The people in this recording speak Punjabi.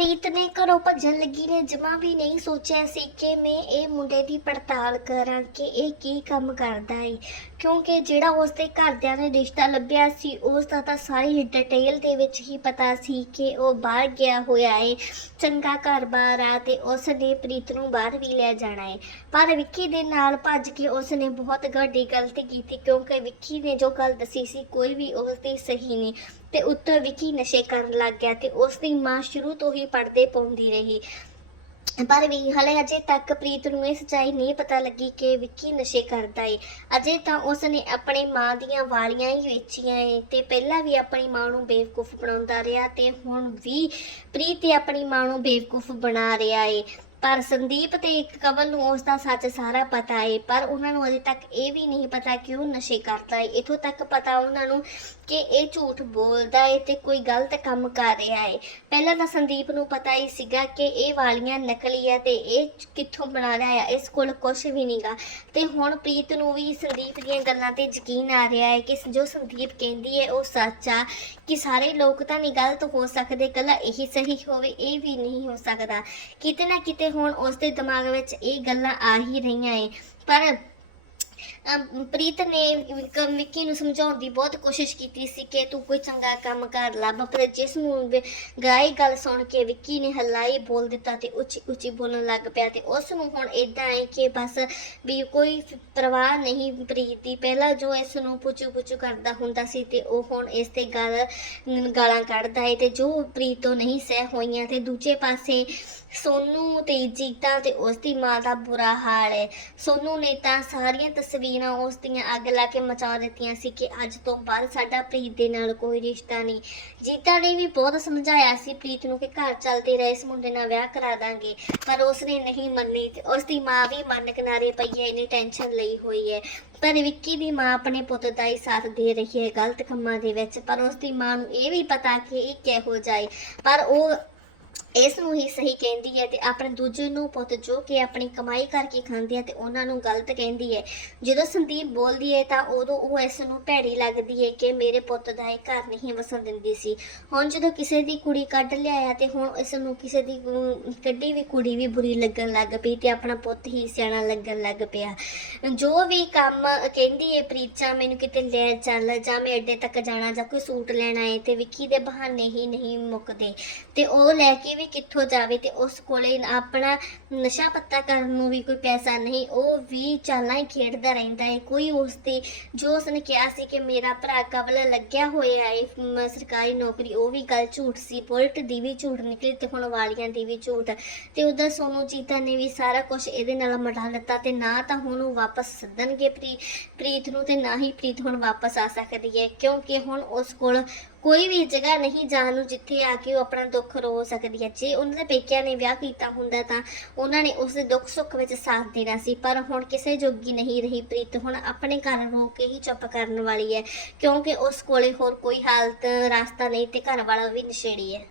ਪ੍ਰੀਤ ਨੇ ਘਰੋਂ ਭੱਜਣ ਲੱਗੀ ਨੇ, ਜਮਾ ਵੀ ਨਹੀਂ ਸੋਚਿਆ ਸੀ ਕਿ ਮੈਂ ਇਹ ਮੁੰਡੇ ਦੀ ਪੜਤਾਲ ਕਰਾਂ ਕਿ ਇਹ ਕੀ ਕੰਮ ਕਰਦਾ ਹੈ ਕਿਉਂਕਿ ਜਿਹੜਾ ਉਸ ਦੇ ਘਰਦਿਆਂ ਨੇ ਰਿਸ਼ਤਾ ਲੱਭਿਆ ਸੀ, ਉਸ ਦਾ ਤਾਂ ਸਾਰੀ ਡਿਟੇਲ ਦੇ ਵਿੱਚ ਹੀ ਪਤਾ ਸੀ ਕਿ ਉਹ ਬਾਹਰ ਗਿਆ ਹੋਇਆ ਹੈ ਚੰਗਾ ਘਰ-ਬਾਰ ਆ ਤੇ ਉਸ ਨੇ ਪ੍ਰੀਤ ਨੂੰ ਬਾਹਰ ਵੀ ਲੈ ਜਾਣਾ ਹੈ ਪਰ ਵਿੱਕੀ ਦੇ ਨਾਲ ਭੱਜ ਕੇ ਉਸ ਨੇ ਬਹੁਤ ਵੱਡੀ ਗਲਤੀ ਕੀਤੀ ਕਿਉਂਕਿ ਵਿੱਕੀ ਨੇ ਜੋ ਗੱਲ ਦੱਸੀ ਸੀ, ਕੋਈ ਵੀ ਉਸ ਦੀ ਸਹੀ ਨਹੀਂ। ਤੇ ਉੱਤੋਂ ਵਿੱਕੀ ਨਸ਼ੇ ਕਰਨ ਲੱਗ ਗਿਆ ਤੇ ਉਸ ਦੀ ਮਾਂ ਸ਼ੁਰੂ ਤੋਂ ਹੀ ਪੜਦੇ ਪਾਉਂਦੀ ਰਹੀ। ਪਰ ਵੀ ਹਲੇ ਅਜੇ ਤੱਕ ਪ੍ਰੀਤ ਨੂੰ ਇਹ ਸੱਚਾਈ ਨਹੀਂ ਪਤਾ ਲੱਗੀ ਕਿ ਵਿੱਕੀ ਨਸ਼ੇ ਕਰਦਾ ਏ। ਅਜੇ ਤਾਂ ਉਸ ਨੇ ਆਪਣੀ ਮਾਂ ਦੀਆਂ ਵਾਲੀਆਂ ਹੀ ਵੇਚੀਆਂ ਏ ਤੇ ਪਹਿਲਾਂ ਵੀ ਆਪਣੀ ਮਾਂ ਨੂੰ ਬੇਵਕੂਫ ਬਣਾਉਂਦਾ ਰਿਹਾ ਤੇ ਹੁਣ ਵੀ ਪ੍ਰੀਤ ਹੀ ਆਪਣੀ ਮਾਂ ਨੂੰ ਬੇਵਕੂਫ ਬਣਾ ਰਿਹਾ ਏ। ਪਰ ਸੰਦੀਪ ਤੇ ਇੱਕ ਕਵਲ ਨੂੰ ਉਸ ਦਾ ਸੱਚ ਸਾਰਾ ਪਤਾ ਏ, ਪਰ ਉਹਨਾਂ ਨੂੰ ਅਜੇ ਤੱਕ ਇਹ ਵੀ ਨਹੀਂ ਪਤਾ ਕਿ ਉਹ ਨਸ਼ੇ ਕਰਦਾ ਏ। ਇਥੋਂ ਤੱਕ ਪਤਾ ਉਹਨਾਂ ਨੂੰ ਕਿ ਇਹ ਝੂਠ ਬੋਲਦਾ ਏ ਤੇ ਕੋਈ ਗਲਤ ਕੰਮ ਕਰ ਰਿਹਾ ਏ। ਪਹਿਲਾਂ ਤਾਂ ਸੰਦੀਪ ਨੂੰ ਪਤਾ ਹੀ ਸੀਗਾ ਕਿ ਇਹ ਵਾਲੀਆਂ ਨਕਲੀ ਆ ਤੇ ਇਹ ਕਿੱਥੋਂ ਬਣਾ ਰਿਹਾ ਆ ਇਸ ਕੋਲ ਕੁਝ ਵੀ ਨਹੀਂਗਾ ਤੇ ਹੁਣ ਪ੍ਰੀਤ ਨੂੰ ਵੀ ਸੰਦੀਪ ਦੀਆਂ ਗੱਲਾਂ ਤੇ ਯਕੀਨ ਆ ਰਿਹਾ ਹੈ ਕਿ ਜੋ ਸੰਦੀਪ ਕਹਿੰਦੀ ਹੈ ਉਹ ਸੱਚ ਆ, ਕਿ ਸਾਰੇ ਲੋਕ ਤਾਂ ਨਹੀਂ ਗਲਤ ਹੋ ਸਕਦੇ, ਕੱਲਾ ਇਹੀ ਸਹੀ ਹੋਵੇ, ਇਹ ਵੀ ਨਹੀਂ ਹੋ ਸਕਦਾ। ਕਿਤੇ ਨਾ ਕਿਤੇ ਹੁਣ ਉਸ ਦੇ ਦਿਮਾਗ ਵਿੱਚ ਇਹ ਗੱਲਾਂ ਆ ਹੀ ਰਹੀਆਂ ਏ। ਪਰ ਅਮ, ਪ੍ਰੀਤ ਨੇ ਵਿਕ- ਵਿੱਕੀ ਨੂੰ ਸਮਝਾਉਣ ਦੀ ਬਹੁਤ ਕੋਸ਼ਿਸ਼ ਕੀਤੀ ਸੀ ਕਿ ਤੂੰ ਕੋਈ ਚੰਗਾ ਕੰਮ ਕਰ ਲੱਭ ਪਰ ਜਿਸ ਨੂੰ ਵੀ ਗਾਈ ਗੱਲ ਸੁਣ ਕੇ ਵਿੱਕੀ ਨੇ ਹੱਲਾਈ ਬੋਲ ਦਿੱਤਾ ਤੇ ਉੱਚੀ ਉੱਚੀ ਬੋਲਣ ਲੱਗ ਪਿਆ ਤੇ ਉਸ ਨੂੰ ਹੁਣ ਇਦਾਂ ਹੈ ਕਿ ਬਸ ਵੀ ਕੋਈ ਪਰਵਾਹ ਨਹੀਂ ਪ੍ਰੀਤ ਦੀ। ਪਹਿਲਾਂ ਜੋ ਇਸ ਨੂੰ ਪੁੱਛੂ ਪੁੱਛੂ ਕਰਦਾ ਹੁੰਦਾ ਸੀ ਤੇ ਉਹ ਹੁਣ ਇਸ ਤੇ ਗੱਲ ਗਾਲਾਂ ਕੱਢਦਾ ਹੈ ਤੇ ਜੋ ਪ੍ਰੀਤ ਤੋਂ ਨਹੀਂ ਸਹਿ ਹੋਈਆਂ ਤੇ ਦੂਜੇ ਪਾਸੇ ਸੋਨੂ ਤੇ ਜੀਤਾ ਤੇ ਉਸ ਦੀ ਮਾਂ ਦਾ ਬੁਰਾ ਹਾਲ ਹੈ ਸੋਨੂ ਨੇ ਤਾਂ ਸਾਰੀਆਂ ਤਸਵੀਰਾਂ ਉਸ ਦੀਆਂ ਅੱਗ ਲਾ ਕੇ ਮਚਾ ਦਿੱਤੀਆਂ ਸੀ ਕਿ ਅੱਜ ਤੋਂ ਬਾਅਦ ਸਾਡਾ ਪ੍ਰੀਤ ਦੇ ਨਾਲ ਕੋਈ ਰਿਸ਼ਤਾ ਨਹੀਂ। ਜੀਤਾ ਨੇ ਵੀ ਬਹੁਤ ਸਮਝਾਇਆ ਸੀ ਪ੍ਰੀਤ ਨੂੰ ਕਿ ਘਰ ਚੱਲਦੇ ਰਹੇ, ਇਸ ਮੁੰਡੇ ਨਾਲ ਵਿਆਹ ਕਰਾ ਦਾਂਗੇ, ਪਰ ਉਸ ਨੇ ਨਹੀਂ ਮੰਨੀ ਤੇ ਉਸ ਦੀ ਮਾਂ ਵੀ ਮਨ ਕਿਨਾਰੇ ਪਈ ਹੈ ਇਹਨੇ ਟੈਨਸ਼ਨ ਲਈ ਹੋਈ ਹੈ। ਪਰ ਵਿੱਕੀ ਦੀ ਮਾਂ ਆਪਣੇ ਪੁੱਤ ਦਾ ਹੀ ਸਾਥ ਦੇ ਰਹੀ ਹੈ ਗਲਤ ਕੰਮਾਂ ਦੇ ਵਿੱਚ, ਪਰ ਉਸ ਦੀ ਮਾਂ ਨੂੰ ਇਹ ਵੀ ਪਤਾ ਕਿ ਇਹ ਕਿਹੋ ਜਾਏ ਪਰ ਉਹ ਇਸ ਨੂੰ ਹੀ ਸਹੀ ਕਹਿੰਦੀ ਹੈ ਤੇ ਆਪਣੇ ਦੂਜੇ ਨੂੰ ਪੁੱਤ ਜੋ ਕਿ ਆਪਣੀ ਕਮਾਈ ਕਰਕੇ ਖਾਂਦੇ ਆ ਤੇ ਉਹਨਾਂ ਨੂੰ ਗਲਤ ਕਹਿੰਦੀ ਹੈ। ਜਦੋਂ ਸੰਦੀਪ ਬੋਲਦੀ ਹੈ ਤਾਂ ਉਦੋਂ ਉਹ ਇਸ ਨੂੰ ਭੈੜੀ ਲੱਗਦੀ ਹੈ ਕਿ ਮੇਰੇ ਪੁੱਤ ਦਾ ਇਹ ਘਰ ਨਹੀਂ ਵਸਣ ਦਿੰਦੀ ਸੀ। ਹੁਣ ਜਦੋਂ ਕਿਸੇ ਦੀ ਕੁੜੀ ਕੱਢ ਲਿਆਇਆ ਤੇ ਹੁਣ ਇਸ ਨੂੰ ਕਿਸੇ ਦੀ ਕੱਢੀ ਵੀ ਕੁੜੀ ਵੀ ਬੁਰੀ ਲੱਗਣ ਲੱਗ ਪਈ ਤੇ ਆਪਣਾ ਪੁੱਤ ਹੀ ਸਿਆਣਾ ਲੱਗਣ ਲੱਗ ਪਿਆ। ਜੋ ਵੀ ਕੰਮ ਕਹਿੰਦੀ ਹੈ ਪ੍ਰੀਚਾ ਮੈਨੂੰ ਕਿਤੇ ਲੈ ਚੱਲ ਜਾਂ ਮੈਂ ਅੱਡੇ ਤੱਕ ਜਾਣਾ ਜਾਂ ਕੋਈ ਸੂਟ ਲੈਣਾ ਹੈ ਤੇ ਵਿੱਕੀ ਦੇ ਬਹਾਨੇ ਹੀ ਨਹੀਂ ਮੁੱਕਦੇ। ਤੇ ਉਹ ਲੈ ਕੇ ਵੀ ਕਿੱਥੋਂ ਜਾਵੇ ਤੇ ਉਸ ਕੋਲੇ ਆਪਣਾ ਨਸ਼ਾ ਪੱਤਾ ਕਰਨ ਨੂੰ ਵੀ ਕੋਈ ਪੈਸਾ ਨਹੀਂ, ਉਹ ਵੀ ਚਾਲਾਂ ਹੀ ਖੇਡਦਾ ਰਹਿੰਦਾ ਹੈ। ਕੋਈ ਉਸ ਤੇ, ਜੋ ਉਸਨੇ ਕਿਹਾ ਸੀ ਕਿ ਮੇਰਾ ਭਰਾ ਕਬਲ ਲੱਗਿਆ ਹੋਇਆ ਹੈ ਸਰਕਾਰੀ ਨੌਕਰੀ, ਉਹ ਵੀ ਗੱਲ ਝੂਠ ਸੀ। ਬੁਲਟ ਦੀ ਵੀ ਝੂਠ ਨਿਕਲੀ ਤੇ ਹੁਣ ਵਾਲੀਆਂ ਦੀ ਵੀ ਝੂਠ। ਤੇ ਉਧਰ ਸੋਨੂ ਚੀਤਾ ਨੇ ਵੀ ਸਾਰਾ ਕੁਝ ਇਹਦੇ ਨਾਲ ਮਟਾ ਲਿੱਤਾ ਤੇ ਨਾ ਤਾਂ ਹੁਣ ਉਹ ਵਾਪਸ ਸੱਦਣਗੇ ਪ੍ਰੀ, ਪ੍ਰੀਤ ਨੂੰ ਤੇ ਨਾ ਹੀ ਪ੍ਰੀਤ ਹੁਣ ਵਾਪਸ ਆ ਸਕਦੀ ਹੈ, ਕਿਉਂਕਿ ਹੁਣ ਉਸ ਕੋਲ ਕੋਈ ਵੀ ਜਗ੍ਹਾ ਨਹੀਂ ਜਾਣ ਨੂੰ ਜਿੱਥੇ ਆ ਕੇ ਉਹ ਆਪਣਾ ਦੁੱਖ ਰੋ ਸਕਦੀ ਹੈ। ਜੇ ਉਹਨਾਂ ਦੇ ਪੇਕਿਆਂ ਨੇ ਵਿਆਹ ਕੀਤਾ ਹੁੰਦਾ ਤਾਂ ਉਹਨਾਂ ਨੇ ਉਸ ਦੇ ਦੁੱਖ ਸੁੱਖ ਵਿੱਚ ਸਾਥ ਦੇਣਾ ਸੀ। ਪਰ ਹੁਣ ਕਿਸੇ ਜੋਗੀ ਨਹੀਂ ਰਹੀ ਪ੍ਰੀਤ। ਹੁਣ ਆਪਣੇ ਘਰ ਰੋ ਕੇ ਹੀ ਚੁੱਪ ਕਰਨ ਵਾਲੀ ਹੈ। ਕਿਉਂਕਿ ਉਸ ਕੋਲੇ ਹੋਰ ਕੋਈ ਹਾਲਤ, ਰਾਸਤਾ ਨਹੀਂ ਤੇ ਘਰ ਵਾਲਾ ਵੀ ਨਸ਼ੇੜੀ ਹੈ।